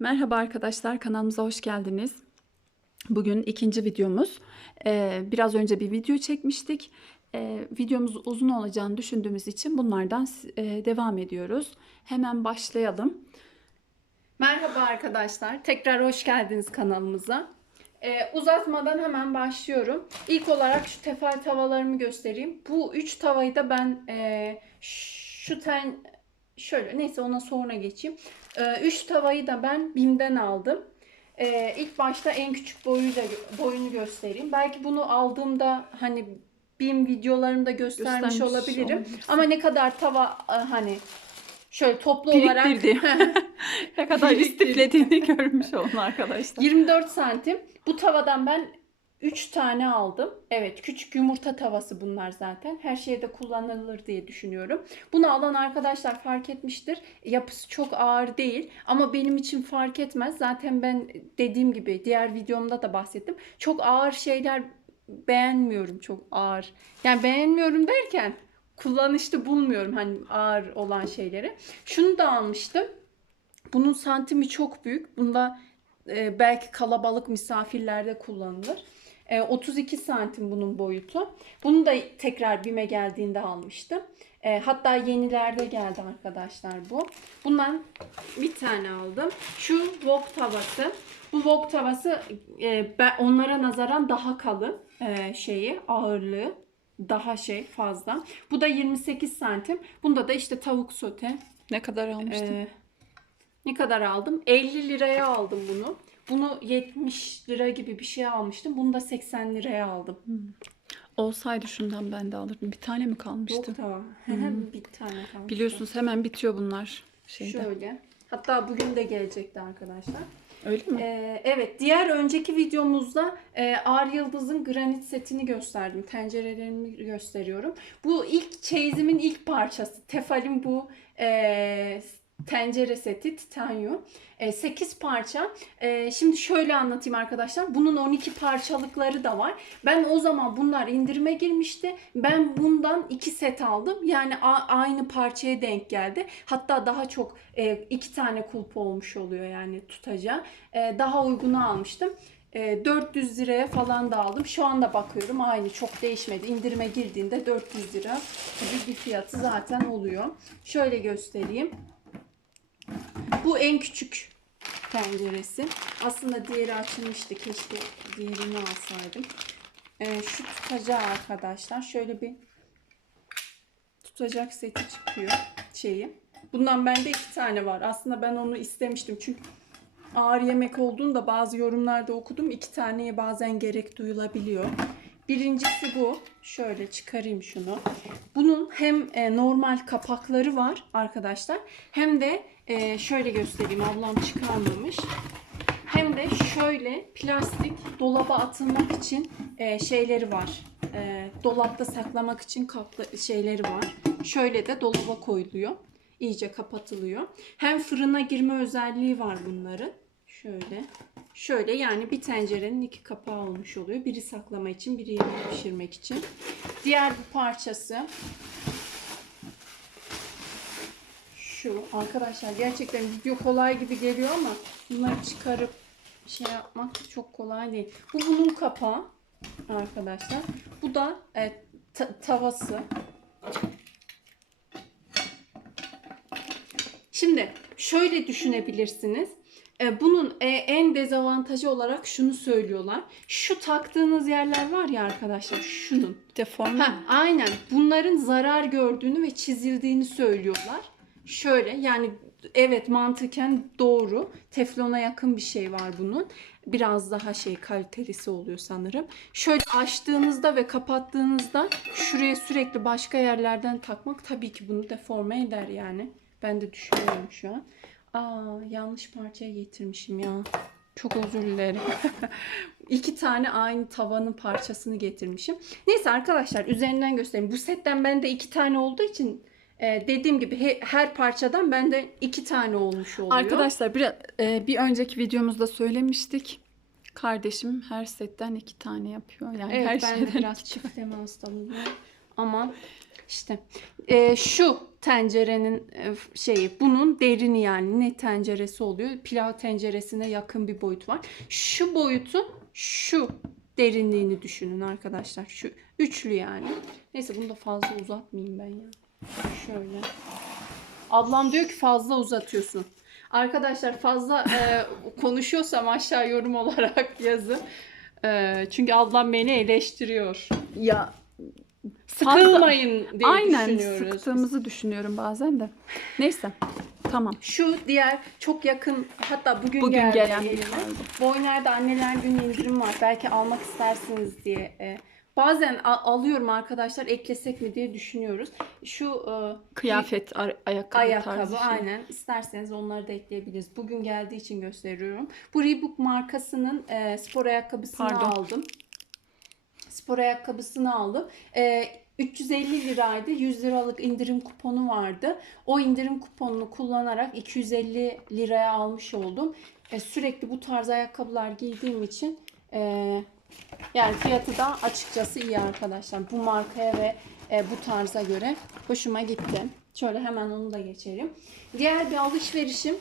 Merhaba arkadaşlar kanalımıza hoş geldiniz. Bugün ikinci videomuz. Ee, biraz önce bir video çekmiştik. Ee, videomuz uzun olacağını düşündüğümüz için bunlardan e, devam ediyoruz. Hemen başlayalım. Merhaba arkadaşlar. Tekrar hoş geldiniz kanalımıza. Ee, uzatmadan hemen başlıyorum. İlk olarak şu tefal tavalarımı göstereyim. Bu üç tavayı da ben e, şu ten şöyle neyse ona sonra geçeyim. Ee, üç tavayı da ben BİM'den aldım. Ee, ilk başta en küçük boyu da boyunu göstereyim. Belki bunu aldığımda hani BİM videolarımda göstermiş, Göstermiş olabilirim. olabilirsin. Ama ne kadar tava e, hani şöyle toplu olarak ne kadar istiflediğini görmüş olun arkadaşlar. 24 santim. Bu tavadan ben 3 tane aldım. Evet küçük yumurta tavası bunlar zaten. Her şeyde kullanılır diye düşünüyorum. Bunu alan arkadaşlar fark etmiştir. Yapısı çok ağır değil ama benim için fark etmez. Zaten ben dediğim gibi diğer videomda da bahsettim. Çok ağır şeyler beğenmiyorum çok ağır. Yani beğenmiyorum derken kullanışlı bulmuyorum hani ağır olan şeyleri. Şunu da almıştım. Bunun santimi çok büyük. Bunda e, belki kalabalık misafirlerde kullanılır. E, 32 santim bunun boyutu. Bunu da tekrar BİM'e geldiğinde almıştım. E, hatta yenilerde geldi arkadaşlar bu. Bundan bir tane aldım. Şu wok tavası. Bu wok tavası e, ben, onlara nazaran daha kalın e, şeyi ağırlığı daha şey fazla. Bu da 28 santim. Bunda da işte tavuk sote, Ne kadar almıştın? ee, ne kadar aldım? 50 liraya aldım bunu. Bunu 70 lira gibi bir şey almıştım. Bunu da 80 liraya aldım. Olsaydı şundan ben de alırdım. Bir tane mi kalmıştı? Yok tamam. bir tane kalmış. Biliyorsunuz hemen bitiyor bunlar şeyde. Şöyle. Hatta bugün de gelecekti arkadaşlar. Öyle mi? Ee, evet, diğer önceki videomuzda e, Ar Yıldız'ın granit setini gösterdim. Tencerelerimi gösteriyorum. Bu ilk çeyizimin ilk parçası. Tefal'in bu e, tencere seti titanyum. 8 parça. E, şimdi şöyle anlatayım arkadaşlar. Bunun 12 parçalıkları da var. Ben o zaman bunlar indirime girmişti. Ben bundan 2 set aldım. Yani aynı parçaya denk geldi. Hatta daha çok e, iki tane kulp olmuş oluyor yani tutacağı. E, daha uygunu almıştım. E, 400 liraya falan da aldım. Şu anda bakıyorum aynı çok değişmedi. İndirime girdiğinde 400 lira gibi bir fiyatı zaten oluyor. Şöyle göstereyim. Bu en küçük tenceresi. Aslında diğeri açılmıştı. Keşke diğerini alsaydım. Ee, şu tutacağı arkadaşlar. Şöyle bir tutacak seti çıkıyor şeyi. Bundan bende iki tane var. Aslında ben onu istemiştim. Çünkü ağır yemek olduğunu da bazı yorumlarda okudum. İki taneye bazen gerek duyulabiliyor. Birincisi bu. Şöyle çıkarayım şunu. Bunun hem e, normal kapakları var arkadaşlar. Hem de e, şöyle göstereyim. Ablam çıkarmamış. Hem de şöyle plastik dolaba atılmak için e, şeyleri var. E, dolapta saklamak için kaplı şeyleri var. Şöyle de dolaba koyuluyor. İyice kapatılıyor. Hem fırına girme özelliği var bunların. Şöyle. Şöyle yani bir tencerenin iki kapağı olmuş oluyor. Biri saklama için, biri yemek pişirmek için. Diğer bir parçası şu. Arkadaşlar gerçekten video kolay gibi geliyor ama bunları çıkarıp şey yapmak çok kolay değil. Bu bunun kapağı arkadaşlar. Bu da e, ta- tavası. Şimdi şöyle düşünebilirsiniz. E, Bunun e, en dezavantajı olarak şunu söylüyorlar. Şu taktığınız yerler var ya arkadaşlar şunun. Deform. Ha, aynen. Bunların zarar gördüğünü ve çizildiğini söylüyorlar. Şöyle yani evet mantıken doğru. Teflona yakın bir şey var bunun. Biraz daha şey kalitelisi oluyor sanırım. Şöyle açtığınızda ve kapattığınızda şuraya sürekli başka yerlerden takmak tabii ki bunu deforme eder yani. Ben de düşünüyorum şu an. Aa yanlış parçaya getirmişim ya. Çok özür dilerim. İki tane aynı tavanın parçasını getirmişim. Neyse arkadaşlar üzerinden göstereyim. Bu setten bende iki tane olduğu için e, dediğim gibi he- her parçadan bende iki tane olmuş oluyor. Arkadaşlar bir, e, bir önceki videomuzda söylemiştik. Kardeşim her setten iki tane yapıyor. Yani evet her ben de biraz çiftleme hastalığım var. ama işte e, şu tencerenin e, şeyi bunun derini yani ne tenceresi oluyor pilav tenceresine yakın bir boyut var şu boyutun şu derinliğini düşünün arkadaşlar şu üçlü yani neyse bunu da fazla uzatmayayım ben ya şöyle ablam diyor ki fazla uzatıyorsun arkadaşlar fazla e, konuşuyorsam aşağı yorum olarak yazın E, çünkü ablam beni eleştiriyor Ya sıkılmayın diye aynen düşünüyoruz. sıktığımızı düşünüyorum bazen de. Neyse. Tamam. Şu diğer çok yakın hatta bugün, Bugün geldi gelen. Boyner'de anneler günü indirim var. Belki almak istersiniz diye. e, bazen alıyorum arkadaşlar eklesek mi diye düşünüyoruz. Şu e, Kıyafet, ar- ayakkabı, ayakkabı tarzı şey. aynen isterseniz onları da ekleyebiliriz. Bugün geldiği için gösteriyorum. Bu Reebok markasının e, spor ayakkabısını Pardon. aldım. Spor ayakkabısını aldım. E, 350 liraydı. 100 liralık indirim kuponu vardı. O indirim kuponunu kullanarak 250 liraya almış oldum. E, sürekli bu tarz ayakkabılar giydiğim için e, yani fiyatı da açıkçası iyi arkadaşlar. Bu markaya ve e, bu tarza göre hoşuma gitti. Şöyle hemen onu da geçelim. Diğer bir alışverişim.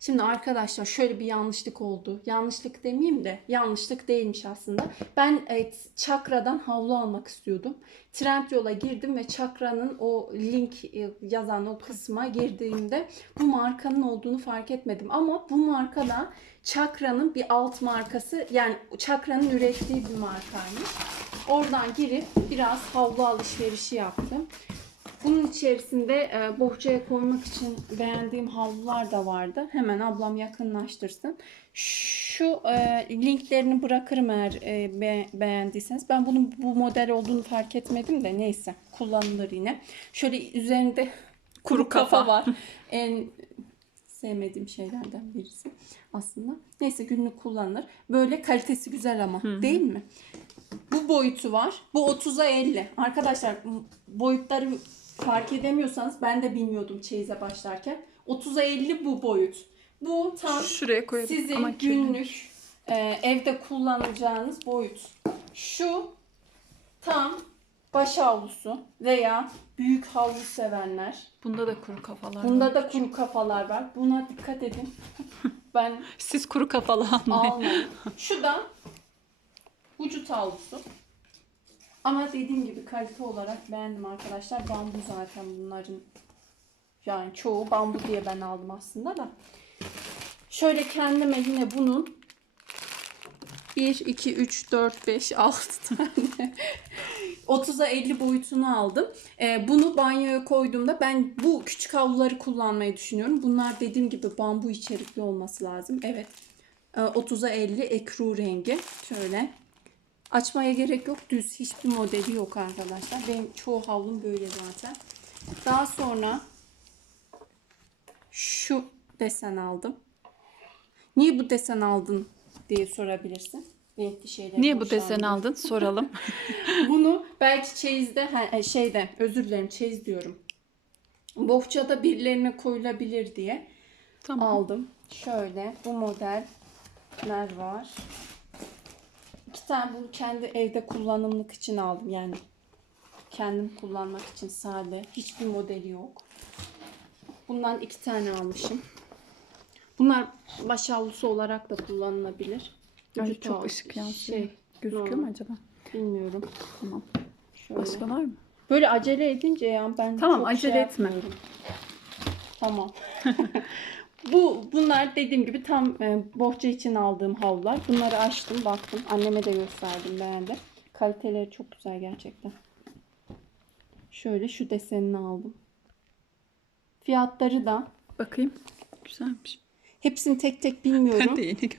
Şimdi arkadaşlar şöyle bir yanlışlık oldu. Yanlışlık demeyeyim de yanlışlık değilmiş aslında. Ben e, Çakra'dan havlu almak istiyordum. Trendyol'a girdim ve Çakra'nın o link e, yazan o kısma girdiğimde bu markanın olduğunu fark etmedim. Ama bu markada Çakra'nın bir alt markası yani Çakra'nın ürettiği bir markaymış. Oradan girip biraz havlu alışverişi yaptım. Bunun içerisinde e, bohçaya koymak için beğendiğim havlular da vardı. Hemen ablam yakınlaştırsın. Şu e, linklerini bırakırım eğer e, be- beğendiyseniz. Ben bunun bu model olduğunu fark etmedim de neyse kullanılır yine. Şöyle üzerinde kuru, Kuru kafa. kafa. var. En sevmediğim şeylerden birisi aslında. Neyse günlük kullanılır. Böyle kalitesi güzel ama değil mi? Bu boyutu var. Bu 30'a 50. Arkadaşlar boyutları fark edemiyorsanız ben de bilmiyordum çeyize başlarken. 30'a 50 bu boyut. Bu tam Şuraya koyalım. sizin Ama günlük e, evde kullanacağınız boyut. Şu tam baş havlusu veya büyük havlu sevenler. Bunda da kuru kafalar Bunda var. da kuru kafalar var. Buna dikkat edin. ben Siz kuru kafalı almayın. Şu da vücut havlusu. Ama dediğim gibi kalite olarak beğendim arkadaşlar. Bambu zaten bunların yani çoğu bambu diye ben aldım aslında da. Şöyle kendime yine bunun 1, 2, 3, 4, 5, 6 tane 30'a 50 boyutunu aldım. Ee, bunu banyoya koyduğumda ben bu küçük havluları kullanmayı düşünüyorum. Bunlar dediğim gibi bambu içerikli olması lazım. Evet. Ee, 30'a 50 ekru rengi. Şöyle. Açmaya gerek yok. Düz hiçbir modeli yok arkadaşlar. Benim çoğu havlum böyle zaten. Daha sonra şu desen aldım. Niye bu desen aldın diye sorabilirsin. Renkli şeyler. Niye bu deseni aldın? Soralım. Bunu belki çeyizde ha, e, şeyde özür dilerim çeyiz diyorum. Bohçada birilerine koyulabilir diye tamam. aldım. Şöyle bu modeller var. İki tane bunu kendi evde kullanımlık için aldım. Yani kendim kullanmak için sade. Hiçbir modeli yok. Bundan iki tane almışım. Bunlar baş havlusu olarak da kullanılabilir. Ay, çok ışık yansıyor. Şey, Gözüküyor mu acaba? bilmiyorum. Tamam. Şöyle. Başka var mı? Böyle acele edince ya ben Tamam, çok acele şey etme. yapmıyorum. Tamam. Bu bunlar dediğim gibi tam e, bohça için aldığım havlular. Bunları açtım, baktım. Anneme de gösterdim, beğendi. Kaliteleri çok güzel gerçekten. Şöyle şu desenini aldım. Fiyatları da Bakayım. Güzelmiş. hepsini tek tek bilmiyorum. Ben de yeni gördüm.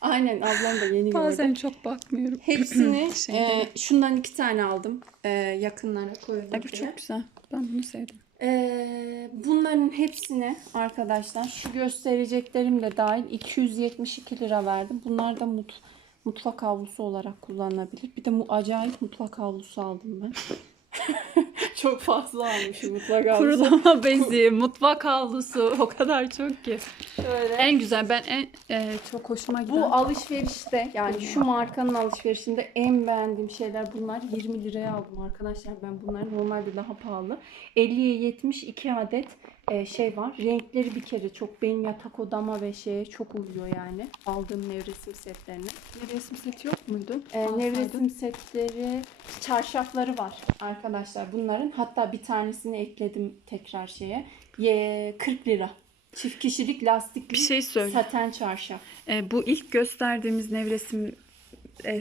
Aynen ablam da yeni gördü. Bazen çok bakmıyorum. Hepsini Şeyleri. e, şundan iki tane aldım. E, yakınlara bu diye. çok güzel. Ben bunu sevdim. Ee, bunların hepsine arkadaşlar şu göstereceklerim de dahil 272 lira verdim. Bunlar da mut, mutfak havlusu olarak kullanılabilir. Bir de mu acayip mutfak havlusu aldım ben. Çok fazla almışım mutfak havlusu. Kurulama bezi, mutfak havlusu o kadar çok ki. Şöyle. En güzel ben en e, çok hoşuma giden. Bu alışverişte yani şu markanın alışverişinde en beğendiğim şeyler bunlar. 20 liraya aldım arkadaşlar ben bunları. Normalde daha pahalı. 50'ye 72 adet e, şey var. Renkleri bir kere çok benim yatak odama ve şeye çok uyuyor yani. Aldığım nevresim setlerine. Bir resim seti yok muydu? E, Alsaydın. nevresim setleri, çarşafları var arkadaşlar bunların. Hatta bir tanesini ekledim tekrar şeye. Ye, 40 lira. Çift kişilik lastikli Bir şey söyle. saten çarşaf. E, bu ilk gösterdiğimiz nevresim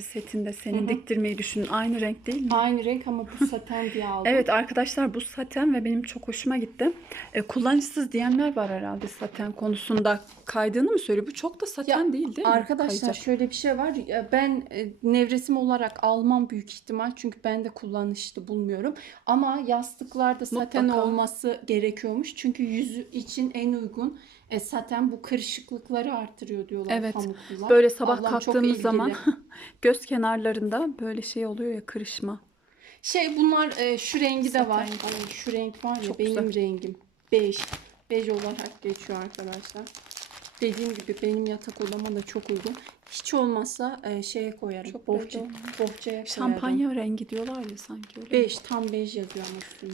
setinde senin Hı hı. diktirmeyi düşün. Aynı renk değil mi? Aynı renk ama bu saten diye aldım. Evet arkadaşlar bu saten ve benim çok hoşuma gitti. E, kullanışsız diyenler var herhalde saten konusunda. Kaydığını mı söylüyor? Bu çok da saten Ya, değil değil mi? Arkadaşlar Kayacak. şöyle bir şey var. Ben e, nevresim olarak almam büyük ihtimal. Çünkü ben de kullanışlı bulmuyorum. Ama yastıklarda saten Mutlaka. olması gerekiyormuş. Çünkü yüzü için en uygun e, saten bu kırışıklıkları artırıyor diyorlar Evet. pamuklular. Böyle sabah Ablam kalktığımız zaman göz kenarlarında böyle şey oluyor ya kırışma. Şey bunlar e, şu rengi de var. Ay, şu renk var ya Çok benim güzel. rengim. Bej. Bej olarak geçiyor arkadaşlar. Dediğim gibi benim yatak odama da çok uygun. Hiç olmazsa e, şeye koyarım. Çok bohça, bohçaya koyarım. Şampanya rengi diyorlar ya sanki öyle. Bej, tam bej yazıyor ama üstünde.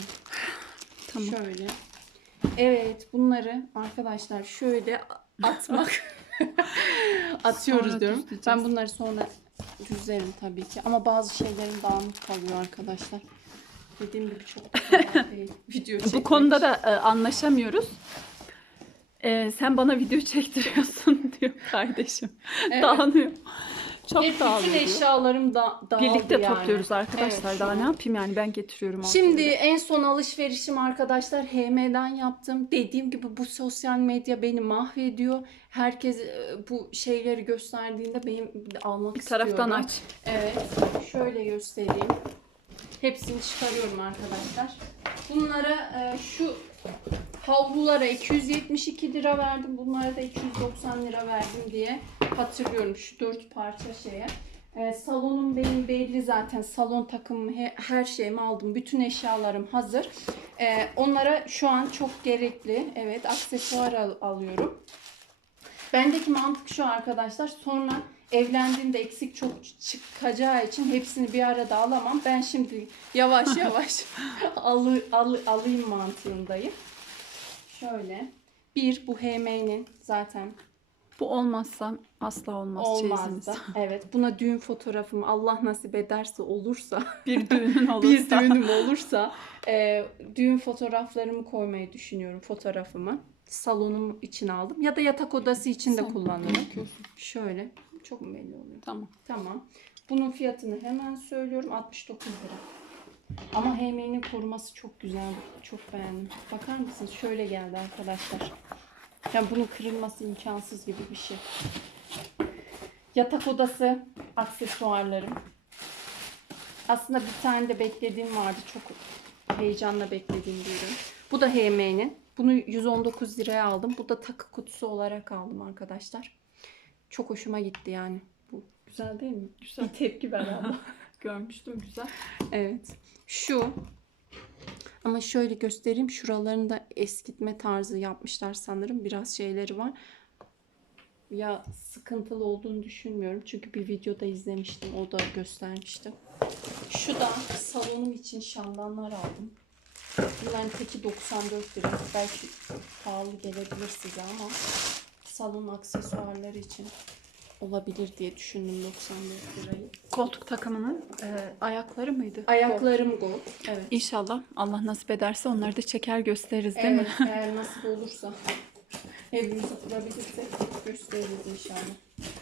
Tamam. Şöyle. Evet bunları arkadaşlar şöyle atmak atıyoruz Sonra diyorum. Ben bunları sonra düzlerim tabii ki. Ama bazı şeylerin dağınık kalıyor arkadaşlar. Dediğim gibi çok değil. Video Bu çekmek. konuda da e, anlaşamıyoruz. E, sen bana video çektiriyorsun diyor kardeşim. Evet. Dağılıyor. Çok dağılıyor. bütün eşyalarım da dağıldı Birlikte yani. topluyoruz arkadaşlar. Evet, Daha ne yapayım yani ben getiriyorum. Şimdi ortaya. en son alışverişim arkadaşlar HM'den yaptım. Dediğim gibi bu sosyal medya beni mahvediyor. Herkes e, bu şeyleri gösterdiğinde benim almak bir istiyorum. taraftan aç. Evet. Şöyle göstereyim. Hepsini çıkarıyorum arkadaşlar. Bunlara e, şu havlulara 272 lira verdim. Bunlara da 290 lira verdim diye hatırlıyorum şu dört parça şeye. E, salonum benim belli zaten. Salon takımı he- her şeyimi aldım. Bütün eşyalarım hazır. E, onlara şu an çok gerekli. Evet aksesuar al- alıyorum. Bendeki mantık şu arkadaşlar. Sonra evlendiğimde eksik çok çıkacağı için hepsini bir arada alamam. Ben şimdi yavaş yavaş alı, alı, alayım mantığındayım. Şöyle. Bir bu HM'nin zaten Bu olmazsa asla olmaz, olmaz da. Evet buna düğün fotoğrafımı Allah nasip ederse olursa Bir düğünün olursa. bir düğünüm olursa e, düğün fotoğraflarımı koymayı düşünüyorum fotoğrafımı. Salonum için aldım ya da yatak odası için de kullanırım. Şöyle. Çok mu belli oluyor? Tamam. Tamam. Bunun fiyatını hemen söylüyorum. 69 lira. Ama HM'nin koruması çok güzel. Çok beğendim. Bakar mısınız? Şöyle geldi arkadaşlar. Yani bunun kırılması imkansız gibi bir şey. Yatak odası aksesuarlarım. Aslında bir tane de beklediğim vardı. Çok heyecanla beklediğim bir ürün. Bu da HM'nin. Bunu 119 liraya aldım. Bu da takı kutusu olarak aldım arkadaşlar. Çok hoşuma gitti yani. Bu güzel değil mi? Güzel. Bir tepki ver abla. Görmüştüm güzel. evet. Şu ama şöyle göstereyim. Şuralarında eskitme tarzı yapmışlar sanırım. Biraz şeyleri var. Ya sıkıntılı olduğunu düşünmüyorum. Çünkü bir videoda izlemiştim. O da göstermişti. Şu da salonum için şamdanlar aldım. Bunların teki 94 lira. Belki pahalı gelebilir size ama salon aksesuarları için olabilir diye düşündüm 94 lirayı. Koltuk takımının e, ayakları mıydı? Ayaklarım gold. Evet. İnşallah Allah nasip ederse onları da çeker gösteririz değil Evet, mi? eğer nasip olursa evimizi kurabilirsek gösteririz inşallah.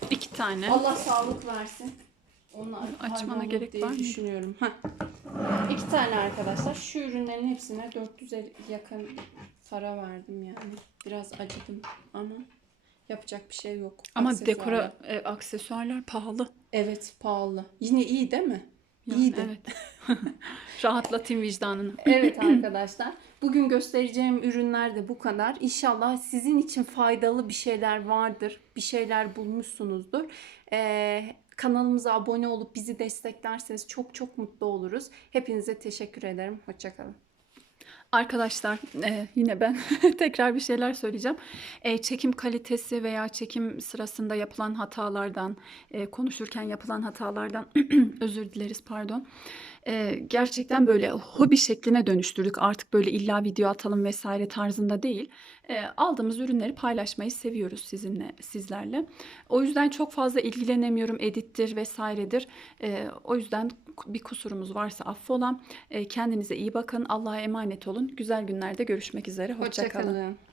İki tane. Allah sağlık versin. Onlar Açmana gerek diye var mı? düşünüyorum. Heh. İki tane arkadaşlar. Şu ürünlerin hepsine 400'e yakın para verdim yani. Biraz acıdım ama yapacak bir şey yok. Ama Aksesuarlar. dekora e, aksesuarlar pahalı. Evet pahalı. Yine iyi değil mi? Yani İyiydi. Evet. Rahatlatayım vicdanını. Evet arkadaşlar. Bugün göstereceğim ürünler de bu kadar. İnşallah sizin için faydalı bir şeyler vardır. Bir şeyler bulmuşsunuzdur. Ee, kanalımıza abone olup bizi desteklerseniz çok çok mutlu oluruz. Hepinize teşekkür ederim. Hoşçakalın. Arkadaşlar e, yine ben tekrar bir şeyler söyleyeceğim. E, çekim kalitesi veya çekim sırasında yapılan hatalardan, e, konuşurken yapılan hatalardan özür dileriz pardon. E, gerçekten böyle hobi şekline dönüştürdük. Artık böyle illa video atalım vesaire tarzında değil. E, aldığımız ürünleri paylaşmayı seviyoruz sizinle, sizlerle. O yüzden çok fazla ilgilenemiyorum. Edittir vesairedir. E, o yüzden bir kusurumuz varsa affola. E, kendinize iyi bakın. Allah'a emanet olun. Güzel günlerde görüşmek üzere. Hoşçakalın. Hoşçakalın.